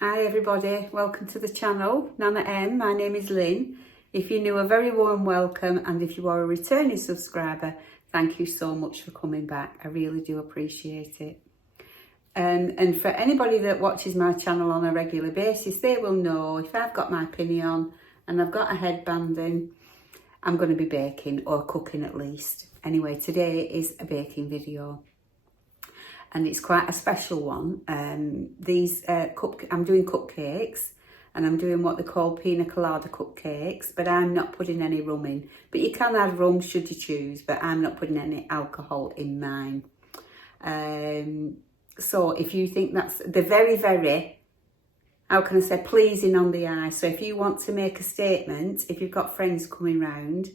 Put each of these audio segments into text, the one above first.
Hi everybody, welcome to the channel, Nanna-M. My name is Lynn. If you're new, a very warm welcome, and if you are a returning subscriber, thank you so much for coming back. I really do appreciate it. And for anybody that watches my channel on a regular basis, they will know if I've got my pinny on and I've got a headband in, I'm going to be baking or cooking at least. Anyway, today is a baking video. And it's quite a special one. I'm doing cupcakes, and I'm doing what they call Pinacolado Cupcakes, but I'm not putting any rum in. But you can add rum should you choose, but I'm not putting any alcohol in mine. So if you think they're very, very, how can I say, pleasing on the eye. So if you want to make a statement, if you've got friends coming round,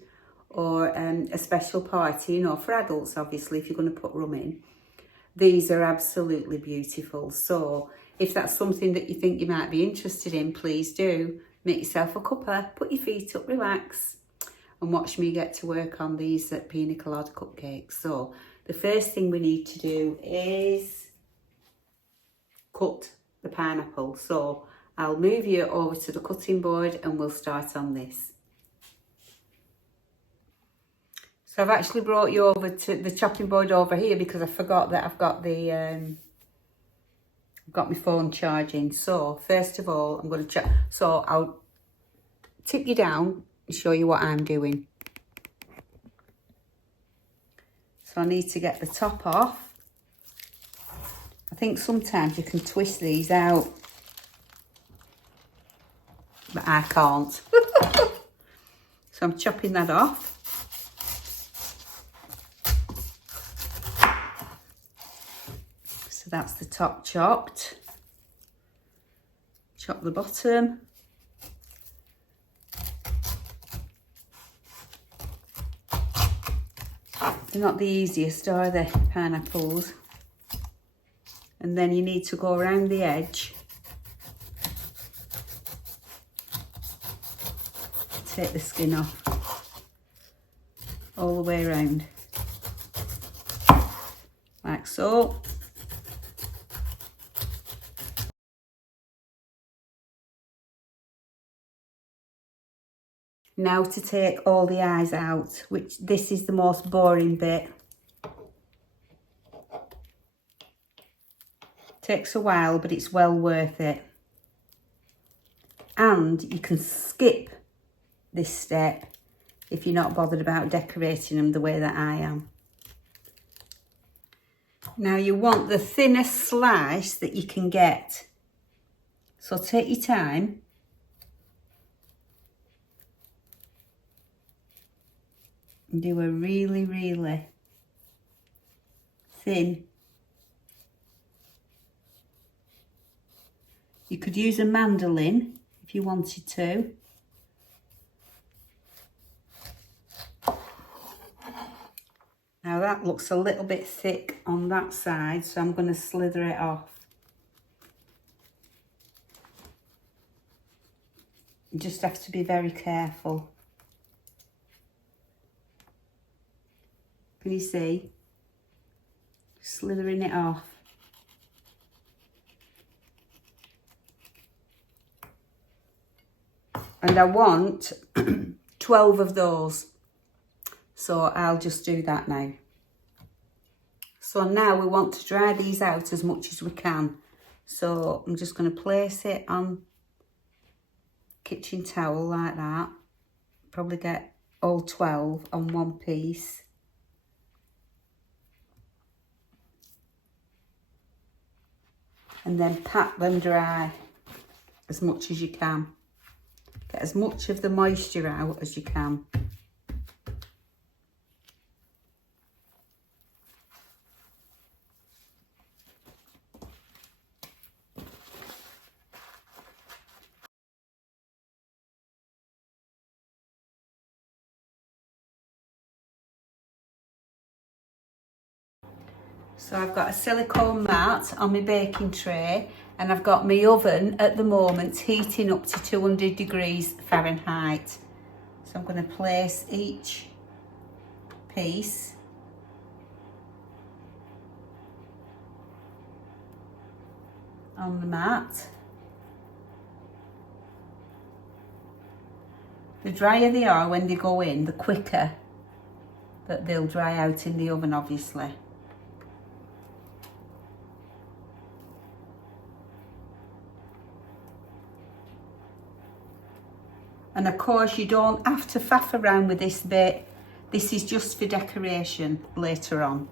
or a special party, you know, for adults obviously, if you're going to put rum in, these are absolutely beautiful. So if that's something that you think you might be interested in, please do. Make yourself a cuppa, put your feet up, relax, and watch me get to work on these Pinacolado Cupcakes. So the first thing we need to do is cut the pineapple. So I'll move you over to the cutting board and we'll start on this. So I've actually brought you over to the chopping board over here because I forgot that I've got the I've got my phone charging. So first of all, I'm going to chop. So I'll tip you down and show you what I'm doing. So I need to get the top off. I think sometimes you can twist these out, but I can't. So I'm chopping that off. So that's the top chopped. Chop the bottom. They're not the easiest, are they, pineapples? And then you need to go around the edge. Take the skin off. All the way around. Like so. Now to take all the eyes out, which this is the most boring bit. Takes a while, but it's well worth it. And you can skip this step if you're not bothered about decorating them the way that I am. Now you want the thinnest slice that you can get. So take your time. And do a really, really thin. You could use a mandolin if you wanted to. Now that looks a little bit thick on that side, so I'm going to slither it off. You just have to be very careful. Can you see? Slithering it off. And I want 12 of those. So I'll just do that now. So now we want to dry these out as much as we can. So I'm just going to place it on kitchen towel like that. Probably get all 12 on one piece. And then pat them dry as much as you can. Get as much of the moisture out as you can. So I've got a silicone mat on my baking tray, and I've got my oven at the moment heating up to 200 degrees Fahrenheit. So I'm going to place each piece on the mat. The drier they are when they go in, the quicker that they'll dry out in the oven, obviously. And of course you don't have to faff around with this bit. This is just for decoration later on.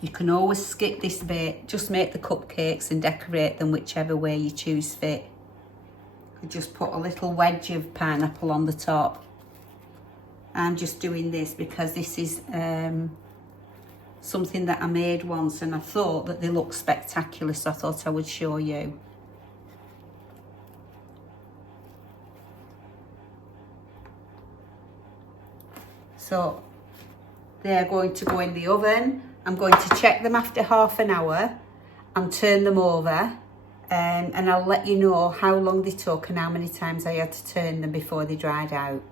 You can always skip this bit, just make the cupcakes and decorate them whichever way you choose fit. You just put a little wedge of pineapple on the top. I'm just doing this because this is something that I made once and I thought that they looked spectacular, so I thought I would show you. So they're going to go in the oven. I'm going to check them after half an hour and turn them over, and I'll let you know how long they took and how many times I had to turn them before they dried out.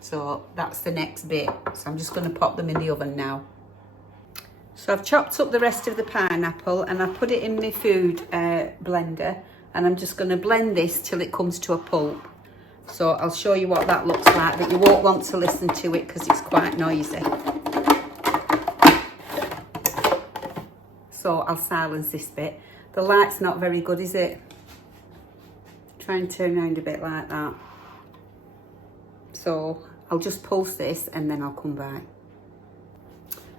So that's the next bit. So I'm just going to pop them in the oven now. So I've chopped up the rest of the pineapple and I put it in my food blender, and I'm just going to blend this till it comes to a pulp. So I'll show you what that looks like, but you won't want to listen to it because it's quite noisy. So I'll silence this bit. The light's not very good, is it? Try and turn around a bit like that. So I'll just pulse this and then I'll come back.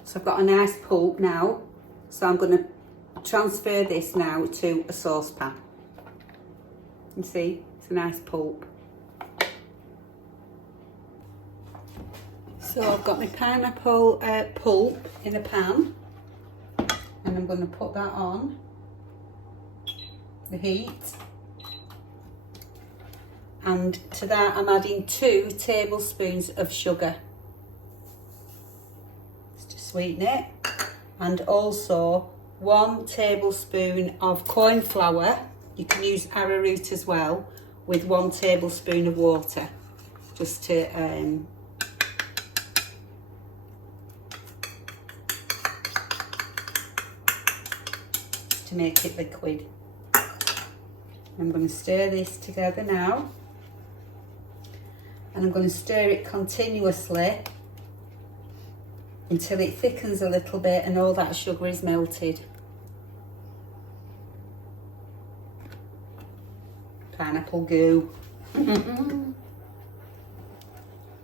So I've got a nice pulp now. So I'm going to transfer this now to a saucepan. You see, it's a nice pulp. So I've got my pineapple pulp in a pan, and I'm going to put that on the heat, and to that I'm adding 2 tablespoons of sugar just to sweeten it, and also 1 tablespoon of corn flour. You can use arrowroot as well, with 1 tablespoon of water, just to make it liquid. I'm going to stir this together now, and I'm going to stir it continuously until it thickens a little bit and all that sugar is melted. Pineapple goo.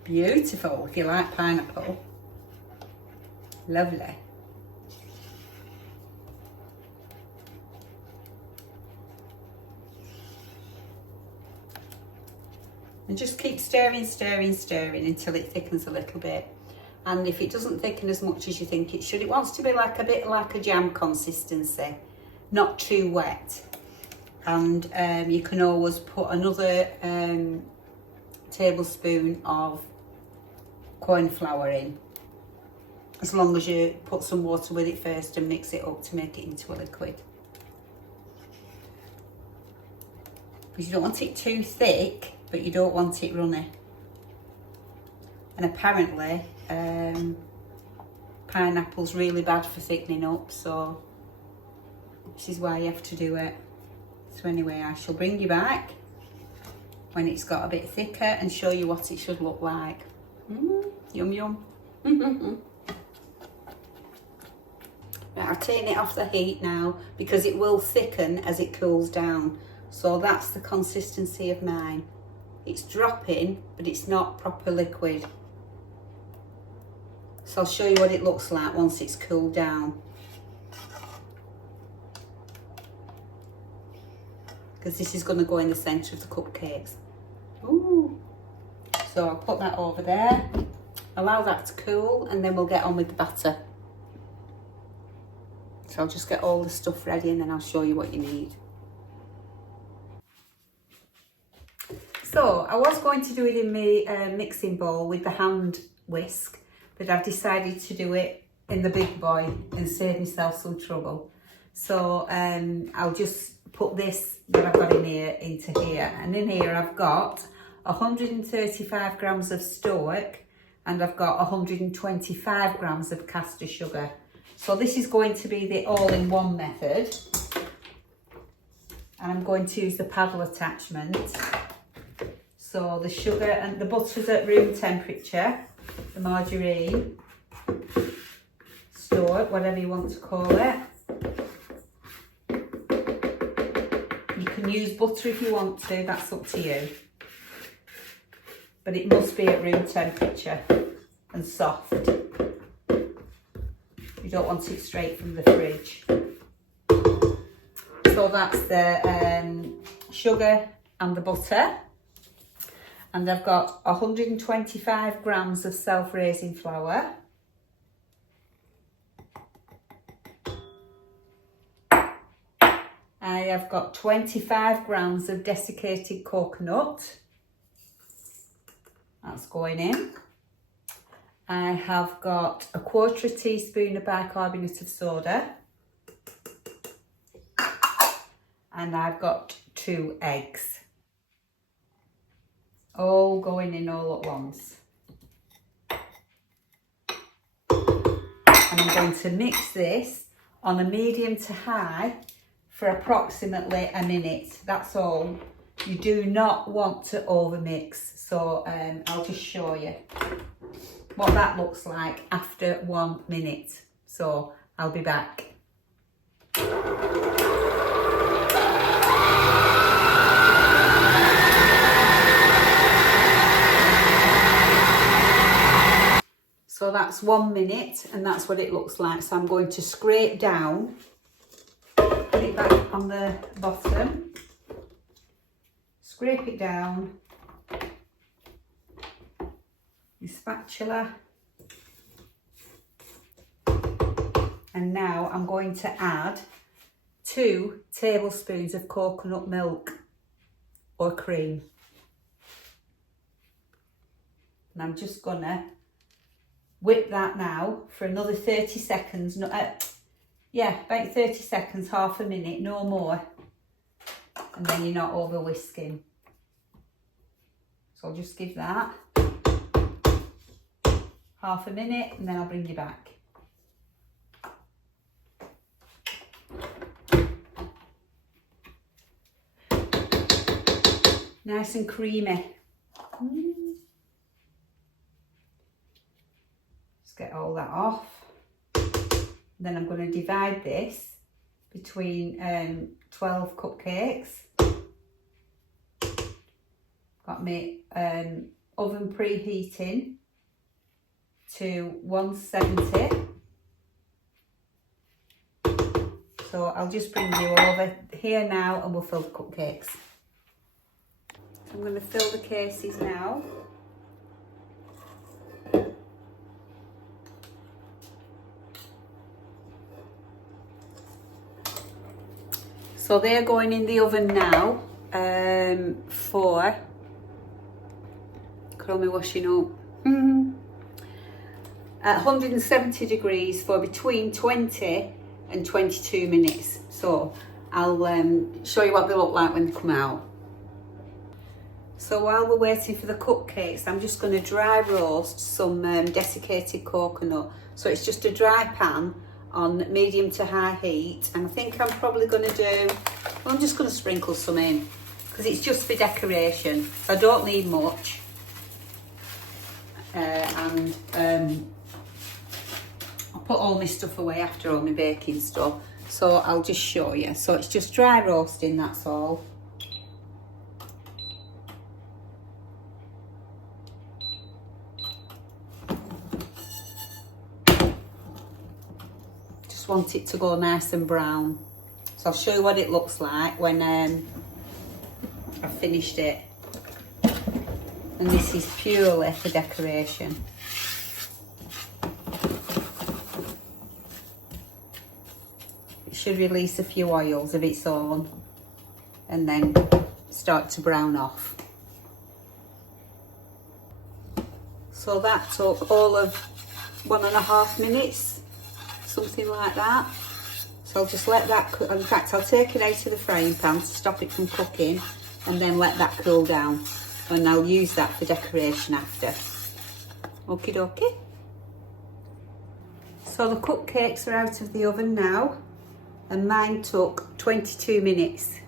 Beautiful if you like pineapple. Lovely. And just keep stirring, stirring, stirring until it thickens a little bit. And if it doesn't thicken as much as you think it should, it wants to be like a bit like a jam consistency, not too wet. And you can always put another tablespoon of corn flour in, as long as you put some water with it first and mix it up to make it into a liquid. Because you don't want it too thick, but you don't want it runny. And apparently pineapple's really bad for thickening up, so this is why you have to do it. So anyway, I shall bring you back when it's got a bit thicker and show you what it should look like. Yum yum. Right, I'll take it off the heat now because it will thicken as it cools down. So that's the consistency of mine. It's dropping, but it's not proper liquid. So I'll show you what it looks like once it's cooled down. Because this is going to go in the centre of the cupcakes. Ooh. So I'll put that over there, allow that to cool, and then we'll get on with the batter. So I'll just get all the stuff ready and then I'll show you what you need. So I was going to do it in my mixing bowl with the hand whisk, but I've decided to do it in the big boy and save myself some trouble. So I'll just put this that I've got in here into here, and in here I've got 135 grams of stoic, and I've got 125 grams of caster sugar. So this is going to be the all-in-one method. And I'm going to use the paddle attachment. So the sugar and the butter's at room temperature, the margarine, stoic, whatever you want to call it. You can use butter if you want to, that's up to you. But it must be at room temperature and soft. You don't want it straight from the fridge. So that's the sugar and the butter. And I've got 125 grams of self-raising flour. I have got 25 grams of desiccated coconut. That's going in. I have got a quarter teaspoon of bicarbonate of soda. And I've got 2 eggs. All going in all at once. And I'm going to mix this on a medium to high for approximately a minute. That's all. You do not want to overmix. So I'll just show you what that looks like after 1 minute. So I'll be back. So that's 1 minute and that's what it looks like. So I'm going to scrape down, put it back on the bottom, scrape it down, the spatula, and now I'm going to add 2 tablespoons of coconut milk or cream. And I'm just gonna whip that now for another 30 seconds, about 30 seconds, half a minute, no more. And then you're not over whisking. So I'll just give that half a minute and then I'll bring you back. Nice and creamy. Get all that off. Then I'm going to divide this between 12 cupcakes. Got my oven preheating to 170. So I'll just bring you over here now and we'll fill the cupcakes. So I'm going to fill the cases now. So they're going in the oven now for, call me washing up, at 170 degrees for between 20 and 22 minutes. So I'll show you what they look like when they come out. So while we're waiting for the cupcakes, I'm just going to dry roast some desiccated coconut. So it's just a dry pan on medium to high heat, and I think I'm probably going to do, well, I'm just going to sprinkle some in because it's just for decoration, so I don't need much. And I'll put all my stuff away after, all my baking stuff, so I'll just show you. So it's just dry roasting, that's all. Want it to go nice and brown, so I'll show you what it looks like when I've finished it. And this is purely for decoration. It should release a few oils of its own and then start to brown off. So that took all of 1.5 minutes. Something like that. So I'll just let that cook. In fact, I'll take it out of the frying pan to stop it from cooking and then let that cool down. and I'll use that for decoration after. Okie dokie. So the cupcakes are out of the oven now, and mine took 22 minutes.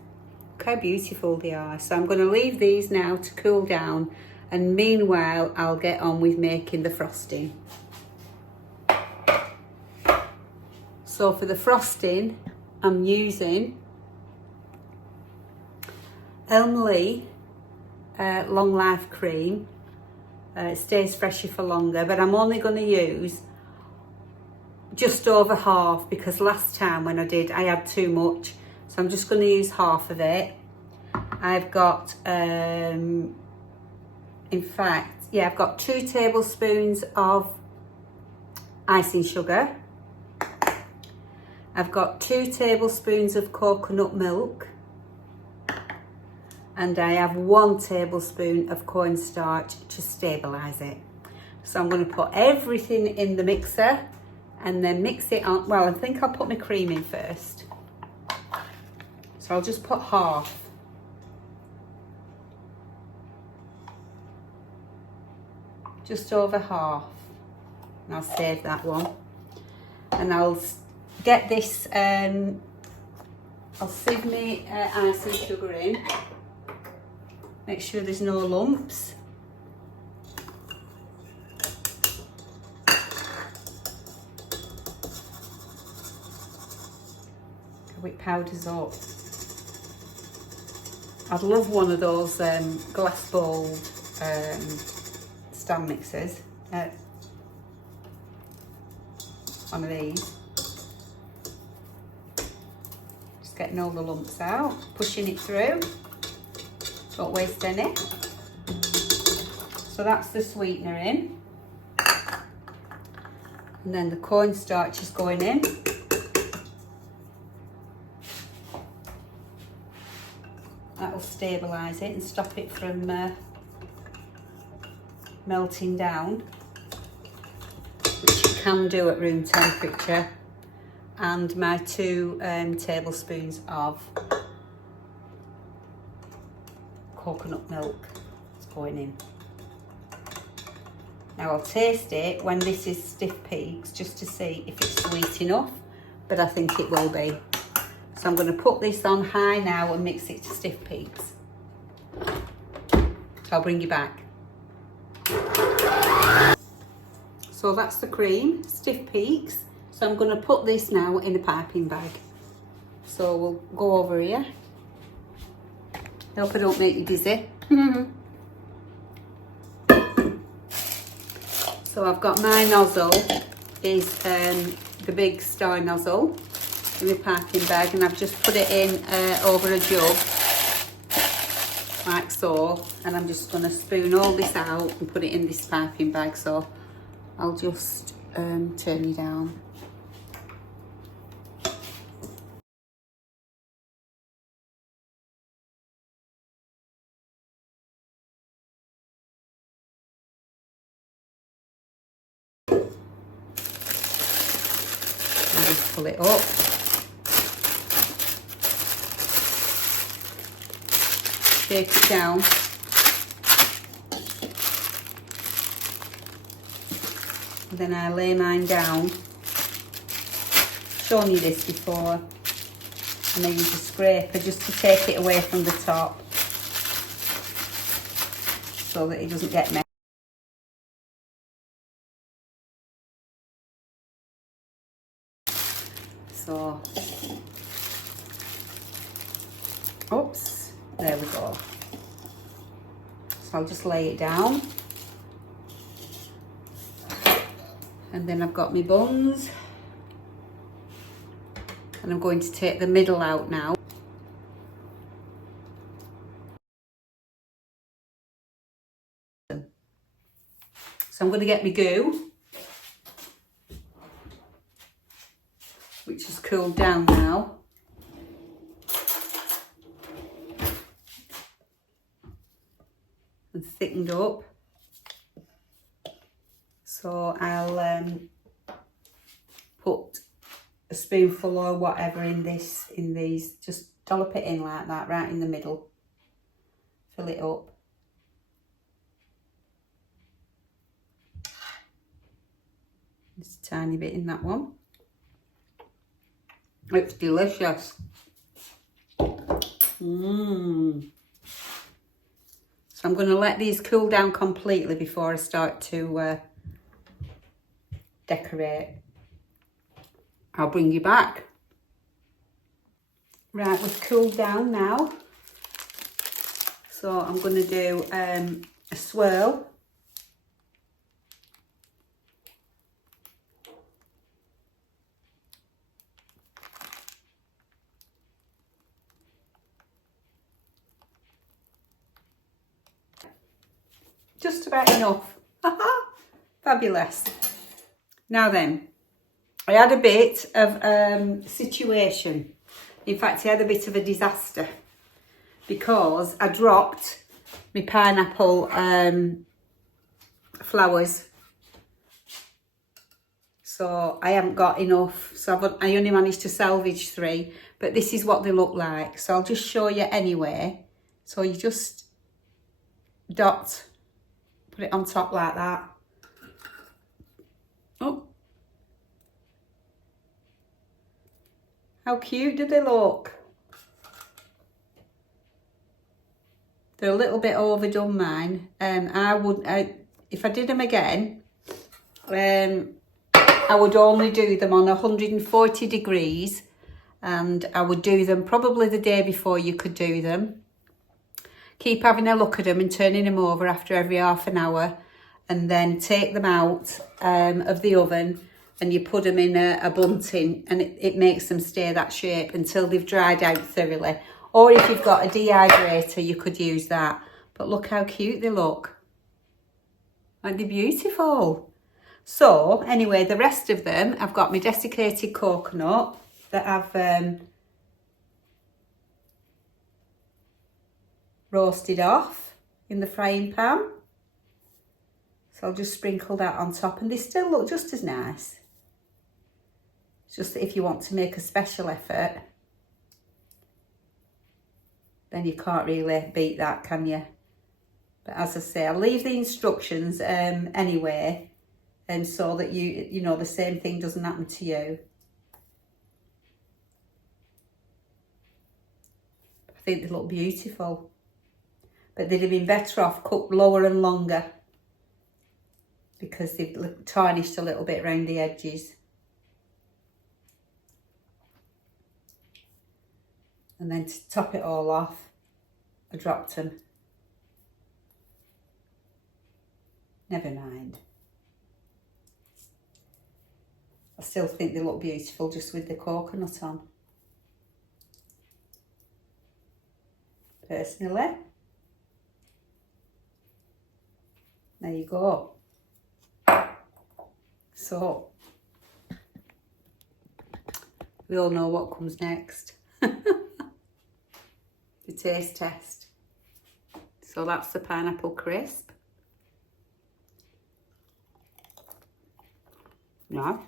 Look how beautiful they are. So I'm going to leave these now to cool down, and meanwhile I'll get on with making the frosting. So for the frosting, I'm using Elmlea long life cream. It stays fresher for longer, but I'm only going to use just over half, because last time when I did, I had too much. So I'm just going to use half of it. I've got, in fact, yeah, I've got 2 tablespoons of icing sugar. I've got 2 tablespoons of coconut milk. And I have 1 tablespoon of cornstarch to stabilise it. So I'm going to put everything in the mixer and then mix it on. Well, I think I'll put my cream in first. So I'll just put half. Just over half. And I'll save that one. And I'll get this, I'll sieve my icing sugar in. Make sure there's no lumps. How it powders up. I'd love one of those glass bowled stand mixers. One of these. Just getting all the lumps out, pushing it through. Don't waste any. So that's the sweetener in. And then the cornstarch is going in. That'll stabilise it and stop it from melting down, which you can do at room temperature. And my 2 tablespoons of coconut milk is going in. Now I'll taste it when this is stiff peaks, just to see if it's sweet enough, but I think it will be. So I'm going to put this on high now and mix it to stiff peaks. So I'll bring you back. So that's the cream, stiff peaks. So I'm going to put this now in a piping bag. So we'll go over here. I hope I don't make you dizzy. So I've got my nozzle, is the big star nozzle in my piping bag, and I've just put it in over a jug, like so, and I'm just going to spoon all this out and put it in this piping bag. So I'll just turn you down. Just pull it up. Shake it down. And then I lay mine down. Shown you this before. And I use a scraper just to take it away from the top, so that it doesn't get messy. So, oops, there we go. So I'll just lay it down. And then I've got my buns. And I'm going to take the middle out now. So I'm going to get my goo, which has cooled down now. And thickened up. So I'll put a spoonful or whatever in these, just dollop it in like that, right in the middle. Fill it up. Just a tiny bit in that one. It's delicious. So I'm going to let these cool down completely before I start to decorate. I'll bring you back. Right, we've cooled down now. So I'm going to do a swirl. Just about enough. Fabulous. Now then, I had a bit of situation. In fact, I had a bit of a disaster because I dropped my pineapple flowers. So I haven't got enough. So I only managed to salvage 3, but this is what they look like. So I'll just show you anyway. So you just dot, put it on top like that. Oh. How cute do they look? They're a little bit overdone, mine. If I did them again, I would only do them on 140 degrees, and I would do them probably the day before you could do them. Keep having a look at them and turning them over after every half an hour, and then take them out of the oven, and you put them in a bunting, and it makes them stay that shape until they've dried out thoroughly. Or if you've got a dehydrator, you could use that. But look how cute they look. Aren't they beautiful? So anyway, the rest of them, I've got my desiccated coconut that I've roasted off in the frying pan. So I'll just sprinkle that on top, and they still look just as nice. It's just that if you want to make a special effort, then you can't really beat that, can you? But as I say, I'll leave the instructions anyway, and so that you know the same thing doesn't happen to you. I think they look beautiful, but they'd have been better off cooked lower and longer because they've tarnished a little bit around the edges. And then to top it all off, I dropped them. Never mind. I still think they look beautiful just with the coconut on. Personally. There you go. So, we all know what comes next. The taste test. So that's the pineapple crisp. Nice.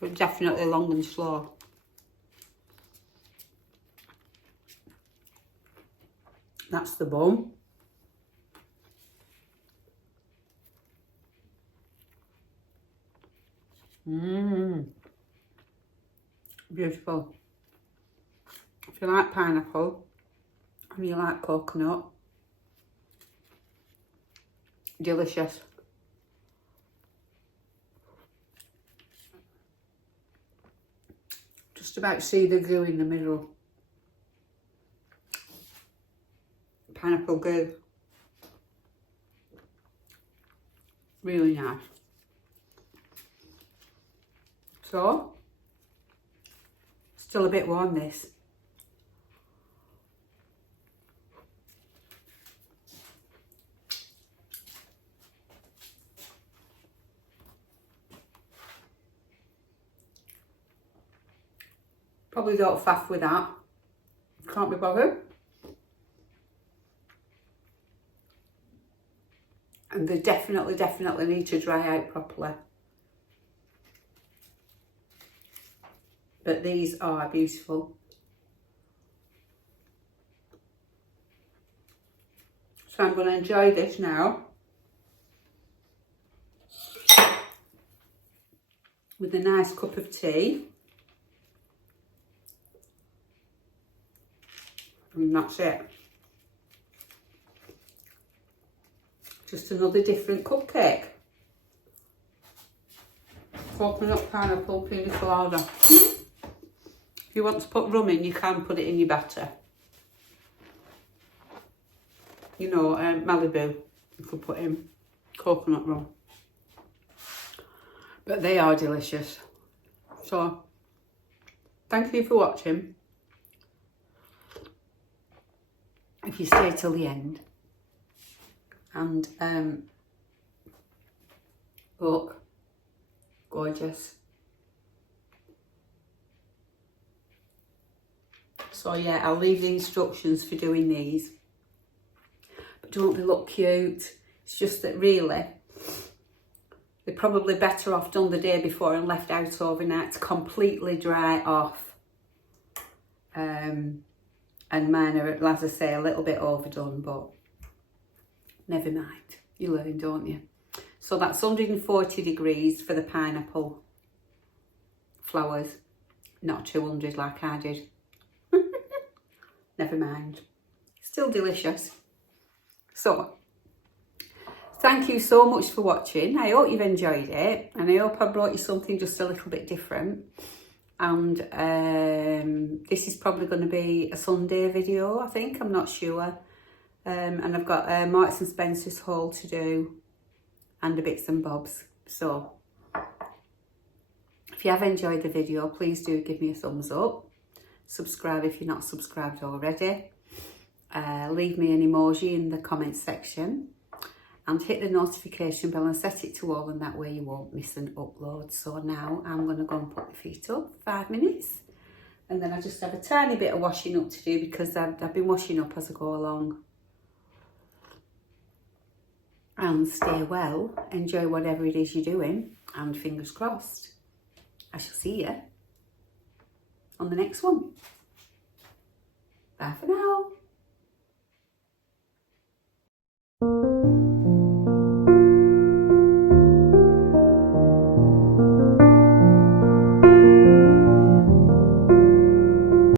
But definitely long and slow. That's the bun. Beautiful. If you like pineapple and you like coconut, delicious. Just about see the goo in the middle. Pineapple goo. Really nice. So, still a bit warm this. Probably don't faff with that. Can't be bothered. And they definitely need to dry out properly. But these are beautiful. So I'm going to enjoy this now with a nice cup of tea. And that's it. Just another different cupcake. Coconut, pineapple, pina colada. If you want to put rum in, you can put it in your batter. You know, Malibu, you could put in coconut rum. But they are delicious. So, thank you for watching. If you stay till the end. And, look, gorgeous. So yeah, I'll leave the instructions for doing these. But don't they look cute? It's just that really, they're probably better off done the day before and left out overnight to completely dry off. And mine are, as I say, a little bit overdone, but never mind. You learn, don't you? So that's 140 degrees for the pineapple flowers, not 200 like I did. Never mind. Still delicious. So, thank you so much for watching. I hope you've enjoyed it, and I hope I brought you something just a little bit different. And this is probably going to be a Sunday video, I think. I'm not sure. And I've got Marks and Spencer's haul to do and a bits and bobs. So, if you have enjoyed the video, please do give me a thumbs up. Subscribe if you're not subscribed already. Leave me an emoji in the comments section. And hit the notification bell and set it to all, and that way you won't miss an upload. So now I'm going to go and put my feet up 5 minutes. And then I just have a tiny bit of washing up to do because I've been washing up as I go along. And stay well, enjoy whatever it is you're doing, and fingers crossed, I shall see you on the next one. Bye for now.